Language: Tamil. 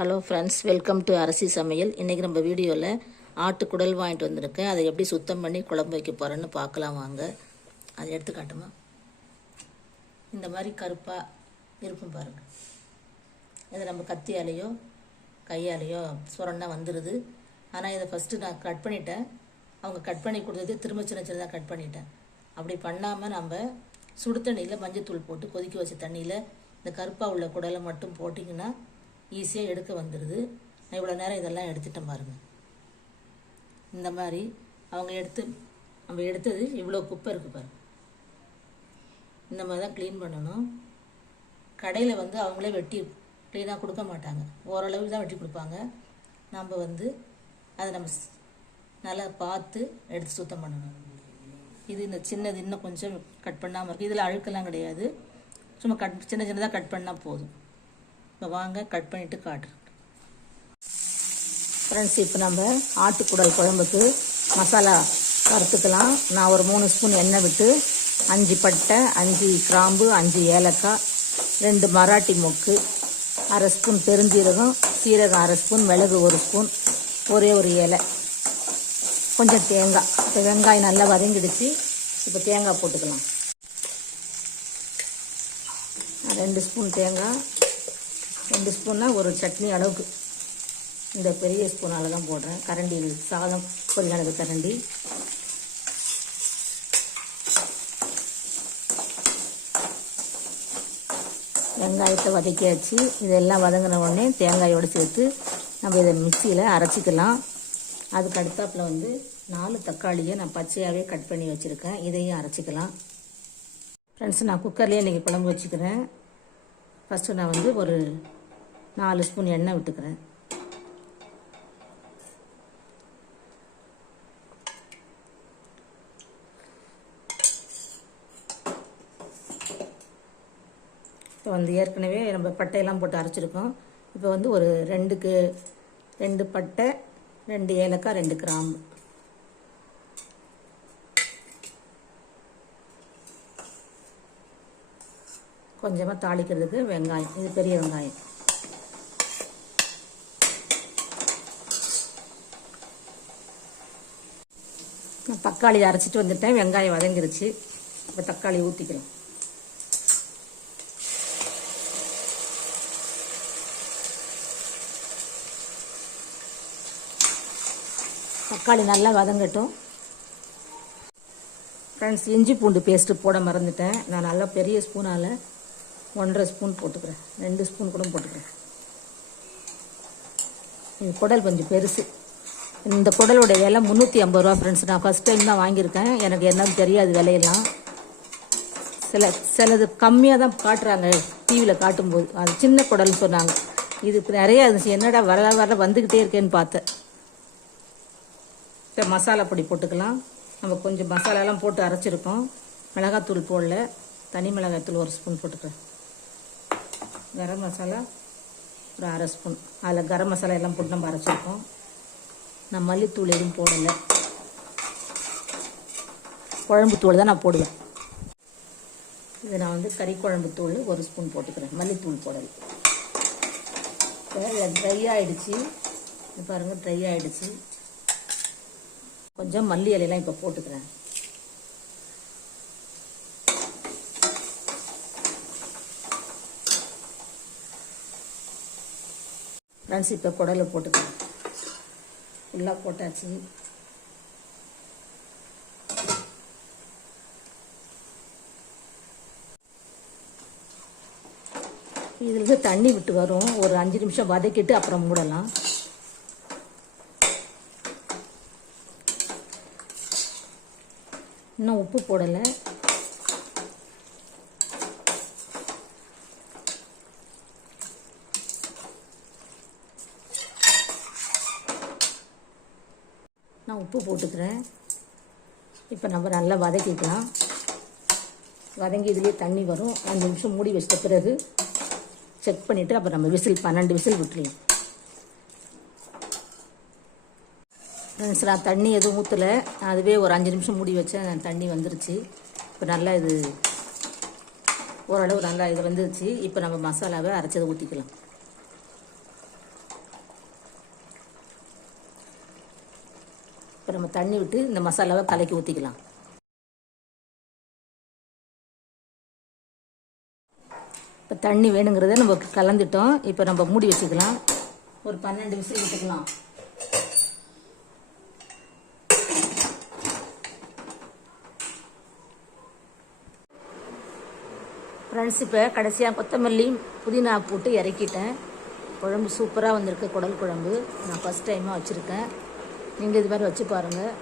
Hello friends welcome to Arasi Samayal இன்றைக்கி நம்ம வீடியோவில் ஆட்டுக்குடல் வாங்கிட்டு வந்திருக்கேன். அதை எப்படி சுத்தம் பண்ணி குழம்பு வைக்க போகிறேன்னு பார்க்கலாம் வாங்க. அதை எடுத்துக்காட்டுமா இந்த மாதிரி கருப்பாக இருக்கும் பாருங்கள் இதை நம்ம கத்தியாலேயோ கையாலேயோ சுரண்டா வந்துடுது ஆனால் இதை ஃபஸ்ட்டு நான் கட் பண்ணிட்டேன். அவங்க கட் பண்ணி கொடுத்தது திரும்ப சின்ன சின்னதாக கட் பண்ணிட்டேன். அப்படி பண்ணாமல் நம்ம சுடு தண்ணியில் மஞ்சத்தூள் போட்டு கொதிக்க வச்ச தண்ணியில் இந்த கருப்பாக உள்ள குடலை மட்டும் போட்டிங்கன்னா ஈஸியாக எடுக்க வந்துடுது நான் இவ்வளோ நேரம் இதெல்லாம் எடுத்துட்டேன் பாருங்கள் இந்த மாதிரி அவங்க எடுத்து நம்ம எடுத்தது இவ்வளோ குப்பை இருக்குது பாருங்க. இந்த மாதிரி தான் க்ளீன் பண்ணணும். கடையில் வந்து அவங்களே வெட்டி க்ளீனாக கொடுக்க மாட்டாங்க. ஓரளவுக்கு தான் வெட்டி கொடுப்பாங்க. நம்ம வந்து அதை நம்ம ஸ்- நல்லா பார்த்து எடுத்து சுத்தம் பண்ணணும். இது இந்த சின்னது இன்னும் கொஞ்சம் கட் பண்ணாமல் இருக்குது இதில் அழுக்கெல்லாம் கிடையாது. சும்மா கட் சின்ன சின்னதாக கட் பண்ணால் போதும். இப்போ வாங்க கட் பண்ணிவிட்டு காட்டுறேன். ஃப்ரெண்ட்ஸ் இப்போ நம்ம ஆட்டுக்குடல் குழம்புக்கு மசாலா வறுத்துக்கலாம். நான் ஒரு மூணு ஸ்பூன் எண்ணெய் விட்டு அஞ்சு பட்டை அஞ்சு கிராம்பு அஞ்சு ஏலக்காய் ரெண்டு மராட்டி மொக்கு அரை ஸ்பூன் பெருஞ்சீரகம் சீரகம் அரை ஸ்பூன் மிளகு ஒரு ஸ்பூன் ஒரே ஒரு இலை. கொஞ்சம் தேங்காய். இப்போ வெங்காயம் நல்லா வதங்கிடுச்சு. இப்போ தேங்காய் போட்டுக்கலாம். ரெண்டு ஸ்பூன் தேங்காய். ரெண்டு ஸ்பூன்னா ஒரு சட்னி அளவுக்கு. இந்த பெரிய ஸ்பூனால் தான் போடுறேன். கரண்டி சாதம் பொரியலானது கரண்டி. வெங்காயத்தை வதக்கியாச்சு. இதெல்லாம் வதங்கின உடனே தேங்காயோடு சேர்த்து நம்ம இதை மிக்சியில் அரைச்சிக்கலாம். அதுக்கு அடுத்தாப்பில் வந்து நாலு தக்காளியை நான் பச்சையாகவே கட் பண்ணி வச்சுருக்கேன். இதையும் அரைச்சிக்கலாம். ஃப்ரெண்ட்ஸ் நான் குக்கர்லேயே இன்றைக்கி குழம்பு வச்சுக்கிறேன். ஃபஸ்ட்டு நான் வந்து ஒரு நாலு ஸ்பூன் எண்ணெய் விட்டுக்கிறேன். இப்போ வந்து ஏற்கனவே நம்ம பட்டையெல்லாம் போட்டு அரைச்சிருக்கோம். இப்போ வந்து ஒரு ரெண்டுக்கு ரெண்டு பட்டை ரெண்டு ஏலக்காய் ரெண்டு கிராம்பு. கொஞ்சமாக தாளிக்கிறதுக்கு வெங்காயம். இது பெரிய வெங்காயம். நான் தக்காளி அரைச்சிட்டு வந்துட்டேன். வெங்காயம் வதங்கிருச்சு. இப்போ தக்காளி ஊற்றிக்கிறேன் தக்காளி நல்லா வதங்கட்டும். ஃப்ரெண்ட்ஸ் இஞ்சி பூண்டு பேஸ்ட்டு போட மறந்துட்டேன். நான் நல்லா பெரிய ஸ்பூனால் ஒன்றரை ஸ்பூன் போட்டுக்கிறேன். ரெண்டு ஸ்பூன் கூட போட்டுக்கிறேன். இது குடல் கொஞ்சம் பெருசு. இந்த குடலுடைய விலை முந்நூற்றி ஐம்பது ரூபா ஃப்ரெண்ட்ஸ் நான் ஃபஸ்ட் டைம் தான் வாங்கியிருக்கேன். எனக்கு என்னன்னு தெரியாது விலையெல்லாம். சில சிலது கம்மியாக தான் காட்டுறாங்க. டிவியில் காட்டும்போது. அது சின்ன குடல்னு சொன்னாங்க. இதுக்கு நிறைய இருந்துச்சு. என்னடா வர வர வந்துக்கிட்டே இருக்கேன்னு பார்த்தேன். இப்போ மசாலா பொடி போட்டுக்கலாம். நம்ம கொஞ்சம் மசாலாலாம் போட்டு அரைச்சிருக்கோம். மிளகாத்தூள் போடல. தனி மிளகாத்தூள் ஒரு ஸ்பூன் போட்டுக்கிறேன். கரம் மசாலா ஒரு அரை ஸ்பூன் அதில் கரம் மசாலா எல்லாம் போட்டு நம்ம அரைச்சிருக்கோம். நான் மல்லித்தூள் எதுவும் போடலை. குழம்பு தூள் தான் நான் போடுவேன். இது நான் வந்து கறி குழம்பு தூள் ஒரு ஸ்பூன் போட்டுக்கிறேன். மல்லித்தூள் போடலை. ட்ரை ஆகிடுச்சு பாருங்கள் பாருங்க ட்ரை ஆகிடுச்சு கொஞ்சம் மல்லி இலையெல்லாம் இப்போ போட்டுக்கிறேன். ஃப்ரெண்ட்ஸ் இப்போ குடலை போட்டுக்கிறேன். ஃபுல்லாக போட்டாச்சு. இதுலேருந்து தண்ணி விட்டு வரும். ஒரு அஞ்சு நிமிஷம் வதக்கிட்டு அப்புறம் மூடலாம். இன்னும் உப்பு போடலை. நான் உப்பு போட்டுக்கிறேன். இப்போ நம்ம நல்லா வதக்கிக்கலாம். வதங்கி இதுலேயே தண்ணி வரும். அஞ்சு நிமிஷம் மூடி வச்சிட்ட பிறகு செக் பண்ணிவிட்டு அப்புறம் நம்ம விசில் பன்னெண்டு விசில் விட்டுருவோம் ஃப்ரெண்ட்ஸ் நான் தண்ணி எதுவும் ஊற்றலை அதுவே ஒரு அஞ்சு நிமிஷம் மூடி வச்சேன். தண்ணி வந்துருச்சு. இப்போ நல்லா இது ஓரளவு நல்லா இது வந்துருச்சு. இப்போ நம்ம மசாலாவை அரைச்சதை ஊற்றிக்கலாம் இப்போ நம்ம தண்ணி விட்டு இந்த மசாலாவை கலக்கி ஊற்றிக்கலாம் இப்போ தண்ணி வேணுங்கிறத நம்ம கலந்துட்டோம். இப்போ நம்ம மூடி வச்சுக்கலாம். ஒரு பன்னெண்டு விசில் விட்டுக்கலாம். ஃப்ரெண்ட்ஸ் இப்போ கடைசியாக கொத்தமல்லி புதினா போட்டு இறக்கிட்டேன். குழம்பு சூப்பராக வந்திருக்கு. குடல் குழம்பு. நான் ஃபஸ்ட் டைமாக வச்சுருக்கேன். நீங்கள் இது மாதிரி வச்சு பாருங்கள்